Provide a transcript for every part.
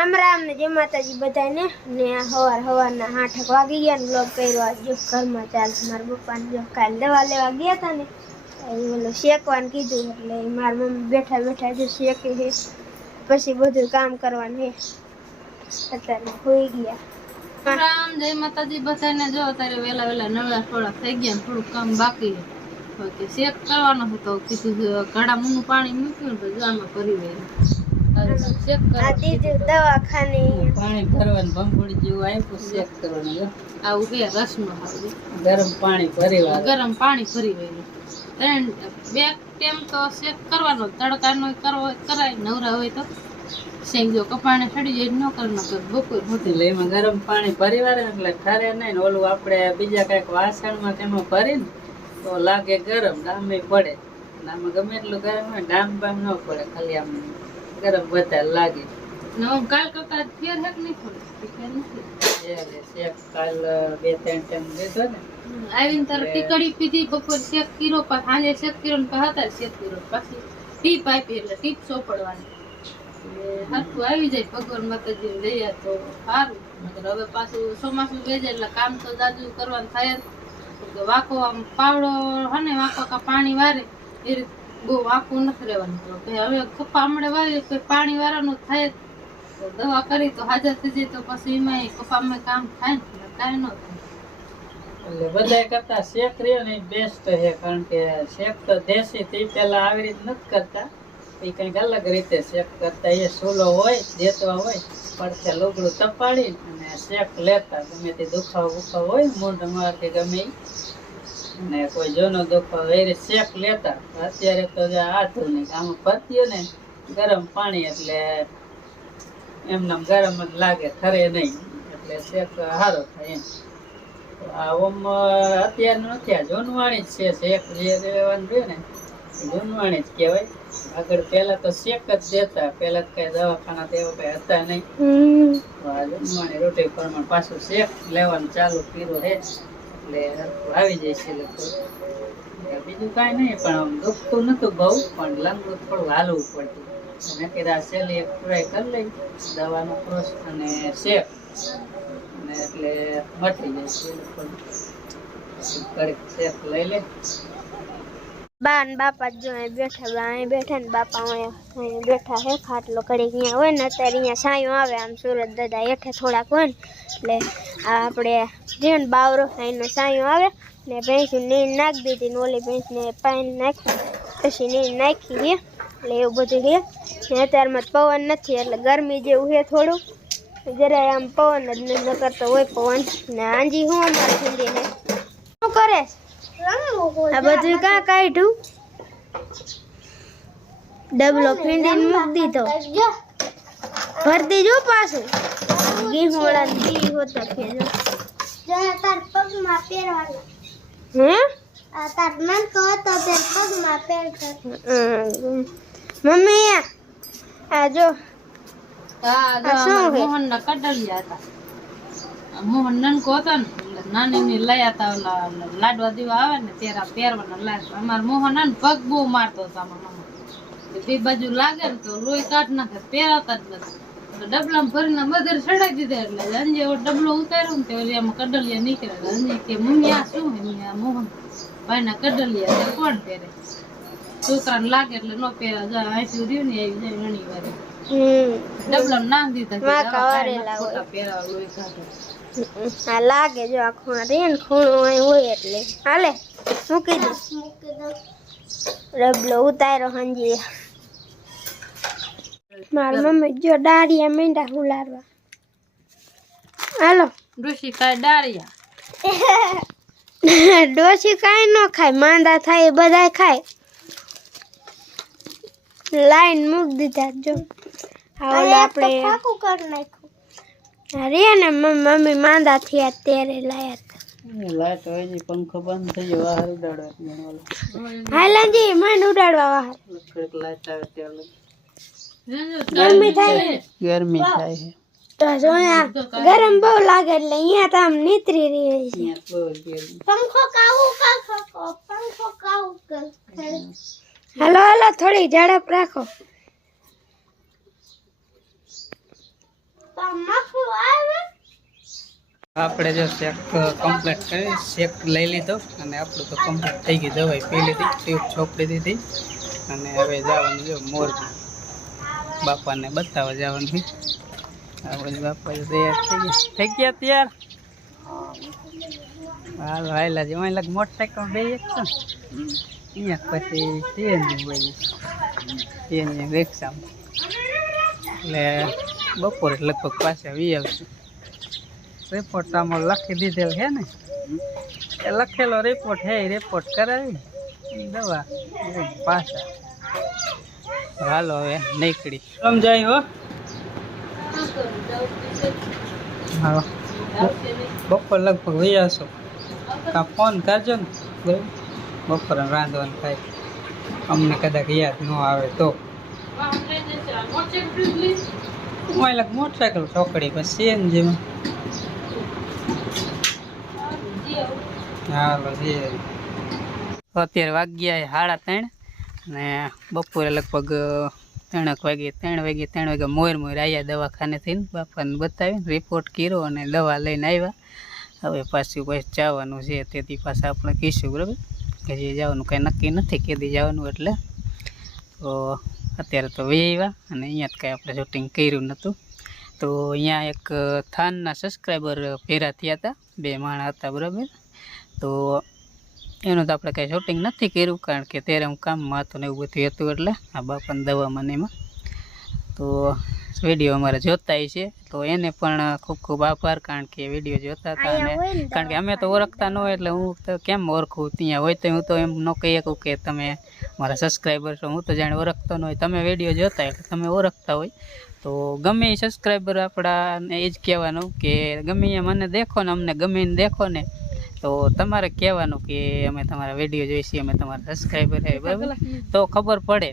રામ રામ ને જય માતાજી બધાને. ને આ હવાર હવારના આઠક વાગી ગયા ને બ્લોગ કર્યો. જો ઘરમાં ચાલ મારા પપ્પાને જો કાલે દવા લેવા ગયા હતા ને એ ઓલું શેકવાનું કીધું એટલે મારા મમ્મી બેઠા બેઠા જો શેકે છે પછી બધું કામ કરવાનું છે અત્યારે હોઈ ગયા. રામ, જય માતાજી બધાને. જો અત્યારે વેલા વેલા નવરા થોડા થઈ ગયા થોડુંક કામ બાકી છે. શેક કરવાનો હતો. કીધું ઘડા મૂનું પાણી મૂક્યું ને તો આમાં કરી દે. દવાખાને. પાણી ભરવાનું ભંભોળી જેવું આપ્યું શેક કરવાનું જો. આવું રસમાં હારું ગરમ પાણી ભરી ગરમ પાણી ભરી વેલું ત્રણ બે ટાઈમ તો શેક કરવાનો તડકાનો કરવો કરાય નવરા હોય તો. સેંગ્યો કપાણે ચડી જાય ન કરનો તો બપોર લે એટલે એમાં ગરમ પાણી ભરી વાર એટલે ઠરે નહીં ને ઓલું આપણે બીજા કંઈક વાસણમાં એમાં ભરીને તો લાગે ગરમ ડામે પડે. આમાં ગમે એટલું ગરમ હોય ડામ બામ ન પડે ખાલી આમ. ગરમ વધારે લાગે. કાલ કરતા ફેર હેક નહીં પડે ફેર નથી. એટલે શેક કાલ બે ત્રણ ટાઈમ લીધો ને. આવીને તરત ટીકડી પીધી બપોર શેક કર્યો પછી સાંજે શેક કર્યો ને હતા શેક કર્યો પછી ટીપ આપી એટલે ટીપ સોપડવાની. હાથું આવી જાય ભગવાન માતાજી લઈ તો સારું. હવે પાછું ચોમાસું વેજે એટલે કામ તો જાજુ કરવાનું થાય. વાકો આમ પાવડો હને વાકો કા પાણી વારે એ રીતે બહુ આખું નથી રહેવાનું. તો હવે કપા હમણે વારે કોઈ પાણી વાળાનું થાય. તો દવા કરી તો હાજર થઈ જાય, તો પછી એમાં કપામાં કામ થાય ને કાંઈ ન થાય. બધાય કરતા શેક રહ્યો ને બેસ્ટ છે, કારણ કે શેક તો દેશી તે પેલા આવી રીત નથી કરતા. એ કંઈક અલગ રીતે શેક કરતા. એ સોલો હોય, દેતવા હોય, પડખે લુગડું તપાડી અને શેક લેતા. ગમે તે દુખાવો બુખાવો હોય મોઢામાં કે ગમે અને કોઈ જોનો દુખો વેરી શેક લેતા. અત્યારે તો જે આધુનિક આમ પત્યું ને ગરમ પાણી એટલે એમને ગરમ જ લાગે ઠરે નહીં. એટલે શેક સારો થાય એમ. આ ઓમ અત્યારનું નથી આ જૂનવાણી જ છે શેક જે રહેવાનું રહ્યું ને જૂનવાણી જ કહેવાય. આગળ પહેલા તો શેક જ દેતા પહેલા તો કઈ દવાખાના તો એવા કઈ હતા નહીં. જૂનવાણી રોટી પ્રમાણે પાછું શેક લેવાનું ચાલુ કર્યું છે. એટલે આવી જાય છે લોકો. બીજું કાંઈ નહીં, પણ આમ દુખતું નતું બહુ, પણ લાંબુ થોડું હાલવું પડતું. અને કીધા સેલી એક ટ્રાય કરી લઈ, દવાનો ક્રોસ અને શેક અને એટલે મટી જાય છે એ લોકોને. શેક લઈ લે. બા ને બાપા જો અહીં બેઠા, બા અહીં બેઠા ને બાપા અહીંયા અહીં બેઠા હે, ખાટલો કડીક અહીંયા હોય ને અત્યારે અહીંયા સાયો આવે આમ સુરત દાદા હેઠે થોડાક હોય ને, એટલે આપણે જે ને બાવરો એનો સાયો આવે ને ભેંસું નીંદ નાખી દીધી ઓલી ભેંસને પાણી નાખી, પછી નીંદ નાખી દે એટલે એવું બધું છે ને અત્યારમાં પવન નથી, એટલે ગરમી જેવું છે થોડું જરાય આમ પવન જ ન કરતો હોય પવન. ને આંજી હું અમારે ઠંડીને શું કરે આ બધું કાં કાઢ્યું? ડબલો ફીંડીને મૂકી દીધો. ભરતી જો પાછું. ઘી હોતા કે જો તાર પગમાં પહેરવાના. હે? તાર નાનકો હતો તે પગમાં પહેરતો. હમ. મમ્મી આ જો. હા હે? મોહનના કડલિયા હતા. મોહન હતો ને. એટલે નાની ની લઈ ઓલા લાડવા દીવા આવે ને ત્યારે પહેરવાના લાડવા અમારે મોહન પગ બહુ મારતો હતો મામા. બે બાજુ લાગે ને તો લોહી કાઢ નાખે પહેરાતા જ નથી. ડબલામાં ભરીને મધર ચડાવી દીધા એટલે અંજે ડબલો ઉતાર્યો ને તે એમાં કડલિયા નીકળ્યા. અંજે કે મમ્મી આ શું હે મોહન? ભાઈના કડલિયા તે કોણ પહેરે? છોકરાને લાગે એટલે ન પહેરા જાય હાંસી રહ્યું ને આવી જાય ઘણી વાર ડબલામાં નાખ દીધા પહેરાવા લોહી કાઢે. આ લાગે જો આ ખૂણા રે ખૂણું અહીં હોય એટલે. હાલે મૂકી દઉં મૂકી દઉં. રબલો ઉતાર્યો હંજી મારી મમ્મી જો ડાળિયા મીંડા હુલારવા. હાલો. ડોસી ખાય ડાળિયા. ડોસી કાંઈ ન ખાય માંદા થાય એ બધાય ખાય. લાઈન મૂક દીધા જો. આપણે કરી નાખ્યું. રે ને મમ્મી મમ્મી માંદા થયા ત્યારે લાયા હતા. લાઈટ હોય છે પંખો બંધ થઈ ગયો બહાર ઉડાડવા ગણવાલો હાલજી મને ઉડાડવા વાહ કંઈક લાઈટ આવે ત્યારે ગરમી થાય ગરમી થાય છે. તો જો ગરમ બહુ લાગે એટલે અહીંયા તો આમ નીતરી રહી છે. પંખો કાવું પંખો કાવું કર. હાલો હાલો થોડી ઝડપ રાખો. આપણે જો શેક કમ્પ્લીટ કરી, શેક લઈ લીધો અને આપણું તો કમ્પ્લીટ થઈ ગયું, દવાઈ પી લીધી ટ્યુબ ચોપડી દીધી અને હવે જવાનું જો મોરબી. બાપાને બતાવવા જવાનું આપણે બાપા તૈયાર થઈ ગયા. થઈ ગયા તૈયાર? હાલ હાયલા જે અહીં લાગ મોટરસાઇકલ બે એક છે અહીંયા પછી ટ્રેન હોય ટ્રેન રિક્ષામાં એટલે બપોરે લગભગ પાછા વી આવશું. રિપોર્ટ આમાં લખી દીધેલ છે ને? એ લખેલો રિપોર્ટ હે રિપોર્ટ કરાવી. દવા પાછા. હાલો હવે નીકળી. સમજાય હો? હાલો. બપોર લગભગ વી આવશો. કાં ફોન કરજો ને? બરાબર. બપોરે રાંધવાનું થાય. અમને કદાચ યાદ ન આવે તો. હું લાગ મોટરસાઇકલ ચોકડી પછી સીએનજીમાં હાલો જે અત્યારે વાગ્યા સાડા ત્રણ અને બપોરે લગભગ ત્રણેક વાગે, ત્રણ વાગે ત્રણ વાગે મોર મોર આવ્યા દવાખાને થઈને બાપાને બતાવીને રિપોર્ટ કર્યો અને દવા લઈને આવ્યા હવે પાછું પછી જવાનું છે, તેથી પાછા આપણે કહીશું, બરાબર? કે જે જવાનું કંઈ નક્કી નથી કીધી જવાનું એટલે. તો અત્યારે તો વે આવ્યા અને અહીંયા જ કાંઈ આપણે શૂટિંગ કર્યું નહોતું. તો અહીંયા એક થાનના સબસ્ક્રાઈબર ભેરા થયા હતા, બે માણા હતા બરાબર. તો એનું તો આપણે કાંઈ શૂટિંગ નથી કર્યું કારણ કે ત્યારે હું કામમાં હતો ને એવું બધું હતું એટલે આ બાપાને દવામાં ને એમાં. તો વીડિયો અમારે જોતા છે. તો એને પણ ખૂબ ખૂબ આભાર કારણ કે વીડિયો જોતા હતા અને કારણ કે અમે તો ઓળખતા ન હોય એટલે હું તો કેમ ઓળખું? ત્યાં હોય તો હું તો એમ ન કહી શકું કે તમે મારા સબસ્ક્રાઈબર છો. હું તો જાણે ઓળખતો ન હોય. તમે વીડિયો જોતા એટલે તમે ઓળખતા હોય. તો ગમે એ સબસ્ક્રાઈબર આપણાને એ જ કહેવાનું કે ગમે એ મને દેખો ને અમને ગમે દેખો ને તો તમારે કહેવાનું કે અમે તમારા વીડિયો જોઈએ છીએ અમે તમારા સબસ્ક્રાઈબર છે બરાબર? તો ખબર પડે.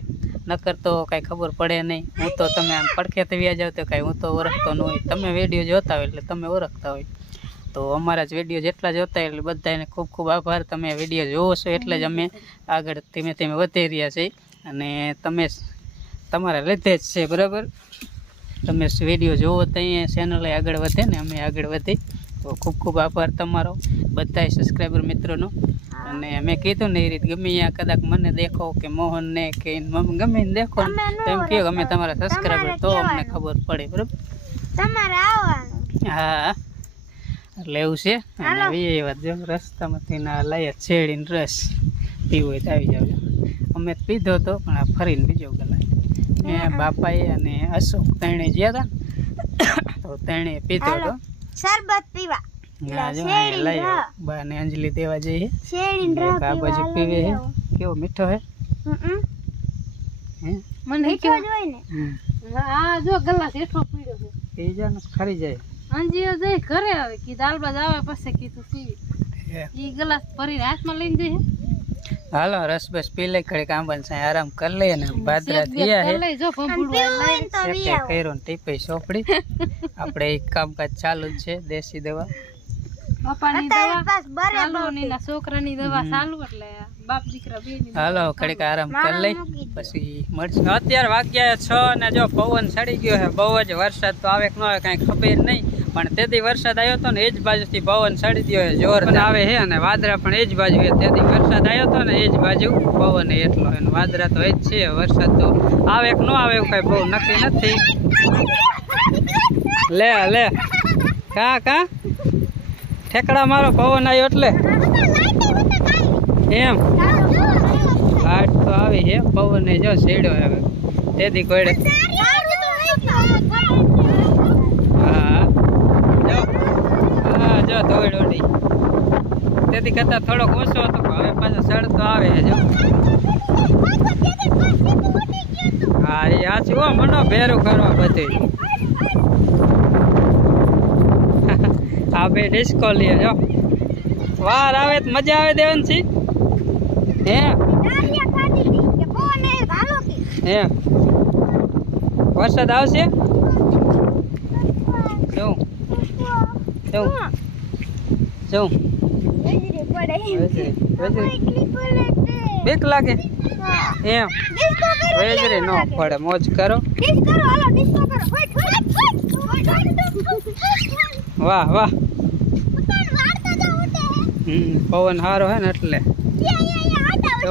નકર તો કાંઈ ખબર પડે નહીં. હું તો તમે આમ પડખે વ્યા જાવ તો કાંઈ હું તો ઓળખતો ન હોય. તમે વીડિયો જોતા હોય એટલે તમે ઓળખતા હોય. તો અમારા જ વીડિયો જેટલા જોતા હોય એટલે બધાને ખૂબ ખૂબ આભાર. તમે વીડિયો જોવો છો એટલે જ અમે આગળ ધીમે ધીમે વધી રહ્યા છીએ. અને તમે તમારા લીધે જ છે બરાબર? તમે વીડિયો જોવો તો અહીંયા ચેનલ આગળ વધે ને અમે આગળ વધી તો ખૂબ ખૂબ આભાર તમારો બધાય સબસ્ક્રાઈબર મિત્રોનો. અને મેં કીધું ને એ રીતે ગમે ત્યાં કદાચ મને દેખો કે મોહનને કે ગમે દેખો તો એમ કહો અમે તમારા સબસ્ક્રાઈબર તો અમને ખબર પડે બરાબર? હા. એટલે એવું છે. અને એ વાત જો રસ્તામાંથી ના લાયા છેડીને રસ. પીવો હોય તો આવી જાવજો અમે પીધો હતો પણ આ ફરીને બીજો ગલાસ મેં બાપાએ અને અશોક તેણે ગયા હતા તો ત્રણે પીધો હતો. શરબત પીવા. અંજલિ દેવા જઈએ. આ બાજુ પીવે છે. કેવો મીઠો હે હે? મને મીઠો જ ને. આ જો ગલાસ હેઠો પીડ્યો છે. પી જા ખરી જાય. અંજીઓ જઈ ઘરે આવે કે દાલબાજ આવે પછી કીધું પીવી. ઈ ગ્લાસ ભરીને હાથમાં લઈને જઈ હાલો રસ બસ પી લઈ ઘડીક કામ બનશે આરામ કરી લઈએ ને ભાદરા થયા હે. શેકે કર્યો ને ટીપે સોપડી. આપણે એક કામકાજ ચાલુ જ છે દેશી દવા. અત્યારે દવા પાસ બરે ચાલુ અને એના છોકરાની દવા ચાલુ એટલે બાપ દીકરા બે ની હાલો ઘડીક આરામ કરી લઈ પછી મળશે. અત્યારે વાગ્યા છ ને જો પવન સડી ગયો છે બહુ જ વરસાદ તો આવે કે ન આવે કાંઈ ખબર નહીં. પણ તેથી વરસાદ આવ્યો હતો ને એ જ બાજુથી પવન સડી ગયો જોર આવે છે અને વાદરા પણ એ જ બાજુ તેથી વરસાદ આવ્યો હતો ને એ જ બાજુ પવન એટલો. અને વાદરા તો એ જ છે વરસાદ તો આવે કે ન આવે એવું કાંઈ બહુ નક્કી નથી. લે લે. કા કા? ઠેકડા મારો પવન આવ્યો એટલે? એમ? લાટ તો આવી છે પવન ને જો શેડ્યો હવે. તેથી કોઈડે હા જો હા જો તેથી કરતા થોડોક ઓછો હતો હવે પાછો સડ તો આવે છે જો. હા એ આ છે હો મનો ભેરું કરવા બધું. હા બે ડિસ્કો લે જો. વાર આવે તો મજા આવે દેવનસી હે? હે? વરસાદ આવશે? શું? શું શું? બીક લાગે એમ. વેજરી ન પડે મોજ કરો. વાહ વાહ. હમ પવન સારો હે ને એટલે.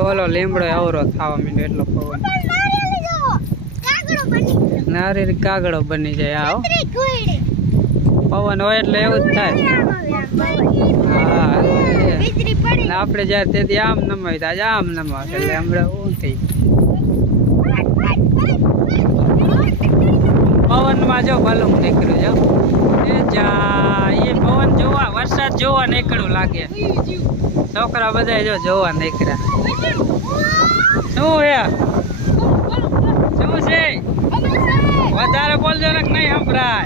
ઓલો લીમડો અવરો થવા માંડ્યો એટલો પવન. નારી કાગડો બની જાય આવો. પવન હોય એટલે એવું જ થાય. આપણે જયારે તેથી આમ નમાવી તો આજે આમ નમા એટલે હમણાં હું થઈ પવનમાં જો ભલું નીકળ્યું, જો. પવન જોવા, વરસાદ જોવા નીકળ્યું લાગે. છોકરા બધા જો જોવા નીકળ્યા. શું હે? શું છે? વધારે બોલજો ને નહીં સંભળાય?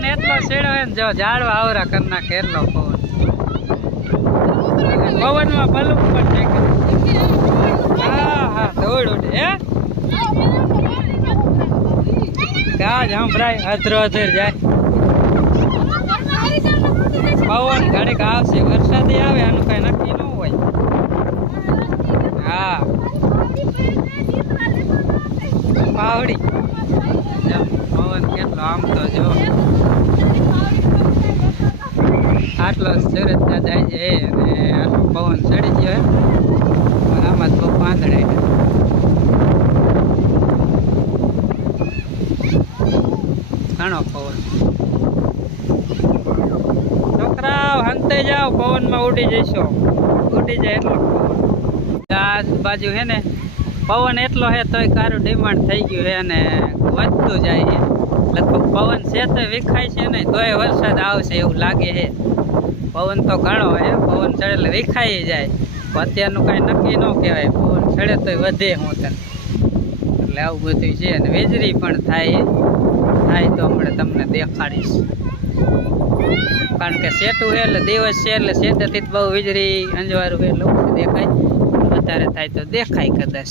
પવન એટલો સીડો હે જો ઝાડવા આવરા કરી નાખે એટલો પવન. પવનમાં બલૂન પણ ફેંકે હા હા દોડ ઉડે, હે? ક્યાં જ સંભળાય અધરો અધર જાય. પવન ઘડીક આવશે, વરસાદી આવે, આનું કઈ નક્કી ન હોય. હા. પાવડી. પવન કેટલો આમ તો જો. આટલો સુરત જાય અને આટલો પવન ચડી ગયો પણ આમાં તો પાંદડે ઘણો પવન. છોકરાઓ, હંતે જાઓ, પવનમાં ઉડી જઈશો ઉડી જાય એટલો પવન. બાજુ હે ને, પવન એટલો હે તોય કારું ડિમાન્ડ થઈ ગયું હે અને વધતું જાય છે લગભગ પવન છે તો વિખાય છે ને, તોય વરસાદ આવશે એવું લાગે છે પવન તો ઘણો હોય પવન ચડે એટલે વિખાઈ જાય. પણ અત્યારનું કાંઈ નક્કી ન કહેવાય. પવન ચડે તોય વધે હું તને. એટલે આવું બધું છે અને વીજળી પણ થાય. થાય તો હમણાં તમને દેખાડીશ. કારણ કે સેટું છે એટલે દિવસ છે એટલે સેટેથી બહુ વીજળી અંજવાળું છે એટલે ઓછું દેખાય. વધારે થાય તો દેખાય કદાચ.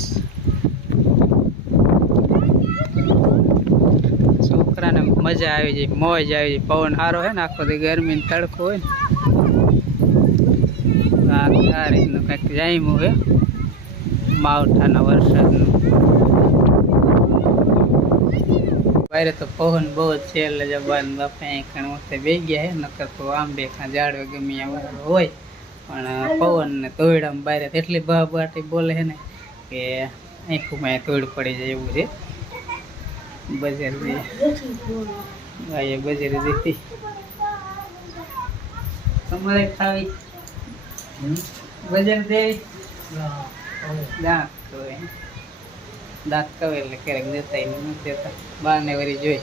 છોકરાને મજા આવી જાય, મોજ આવી જાય. પવન સારો હોય ને, આખો દી ગરમી તડકો હોય ને. આ આ રીતનું કંઈક જામ્યું માવઠાના વરસાદનું. વાયરે તો પવન બહુ જ છે એટલે જબાન બાપા અહીં બે ગયા હે, નકર તો આંબે ખાં ઝાડવે વાળો હોય. પણ પવન ને તોયડામાં બારે એટલી બાટી બોલે છે ને કે આંખોમાં તોડ પડી જાય એવું છે. બજાર બજાર જીતી તમારે ખાવી? બજાર દેવી દાંત કવે દાંત કવે એટલે ક્યારેક દેતા નથી દેતા વરી જોઈ.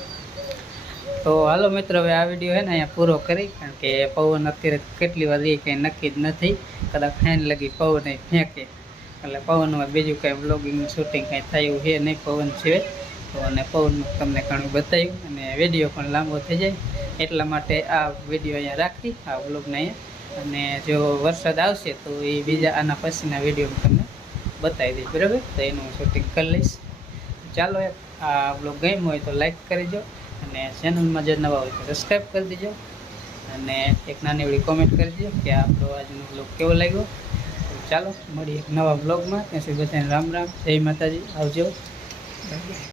તો હાલો મિત્રો, હવે આ વીડિયો હે ને અહીંયા પૂરો કરી, કારણ કે પવન અત્યારે કેટલી વાર એ કંઈ નક્કી જ નથી. કદાચ ફેન લગી પવન ફેંકે. એટલે પવનમાં બીજું કાંઈ બ્લોગિંગનું શૂટિંગ કાંઈ થયું છે નહીં પવન સિવાય. તો અને પવનનું તમને ઘણું બતાવ્યું. અને વીડિયો પણ લાંબો થઈ જાય. એટલા માટે આ વીડિયો અહીંયા રાખી, આ બ્લોગને અહીંયા અને જો વરસાદ આવશે તો એ બીજા આના પછીના વીડિયો તમને બતાવી દઈશ. બરાબર? તો એનું શૂટિંગ કરી લઈશ. ચાલો આ બ્લોગ ગમ્યો હોય તો લાઈક કરી દો અને ચેનલમાં જે નવા હોય તો સબસ્ક્રાઈબ કરી દેજો. અને એક નાની એવડી કોમેન્ટ કરી દેજો કે આપણો આજનો બ્લોગ કેવો લાગ્યો. ચાલો, મળીએ નવા બ્લોગમાં ત્યાં સુધી બધાને રામ રામ. જય માતાજી. આવજો.